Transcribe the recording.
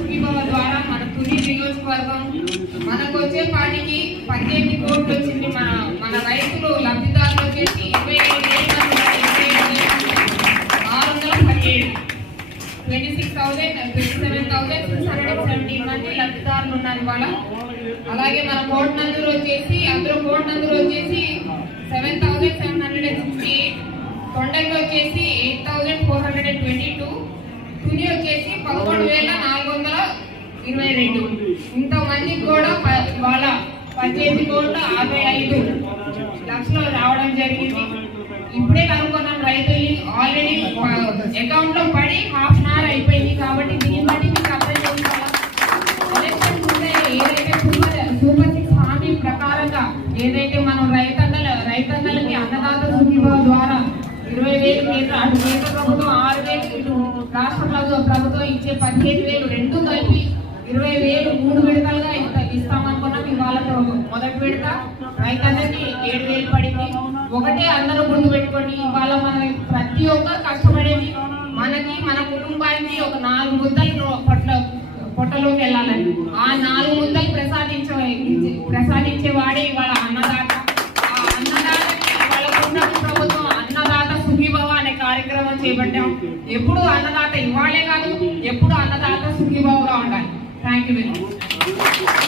సుఖీభవ ద్వారా మన తుని నియోజకవర్గం మనకు వచ్చే పాటికి 18 కోట్లు వచ్చింది. మన రైతులు లబ్ధిదారులు వచ్చేసి 27,617 మంది లబ్ధిదారులు ఉన్నారు ఇవాళ. అలాగే మన కోట్ నందూరు వచ్చేసి 7,768, తొండకి వచ్చేసి 8,422, తుని వచ్చేసి 11,422. ఇంతమందికి కూడా వాళ్ళ 18,65 లక్షలు రావడం జరిగింది. ఇప్పుడే కనుక్కున్నాం రైతుల్ని, ఆల్రెడీ అకౌంట్ లో పడి ½ అవర్ అయిపోయింది. కాబట్టి దీన్ని బట్టి మీకు అర్థం చేసుకోవాలి, ఎలక్షన్ ముందే ఏదైతే సూపర్ 6 హామీ ప్రకారంగా ఏదైతే మనం రైతన్నలకి అన్నదాత సుఖీభవ ద్వారా 20,000 అటు కేంద్ర ప్రభుత్వం 6,000, ఇటు రాష్ట్ర ప్రభుత్వం ఇచ్చే 15,000 రెండు కలిపి 20,000 3 విడతలుగా ఇస్తామనుకున్నాం. ఇవాళ మొదటి విడత రైతన్నకి 7,000 పడింది. ఒకటే అందరూ గుర్తు పెట్టుకోండి, ఇవాళ మనం ప్రతి ఒక్కరు కష్టపడేది మనకి మన కుటుంబానికి ఒక 4 ముద్దలు పొట్టలోకి వెళ్ళాలని. ఆ 4 ముద్దలు ప్రసాదించేవాడే ఇవాళ అన్నదాత. ఆ అన్నదాతకి వాళ్ళ ప్రభుత్వం అన్నదాత సుఖీభవ అనే కార్యక్రమం చేపట్టాం. ఎప్పుడు అన్నదాత ఇవ్వాలే కాదు, ఎప్పుడు అన్నదాత సుఖీభవగా ఉండాలి. Thank you very much.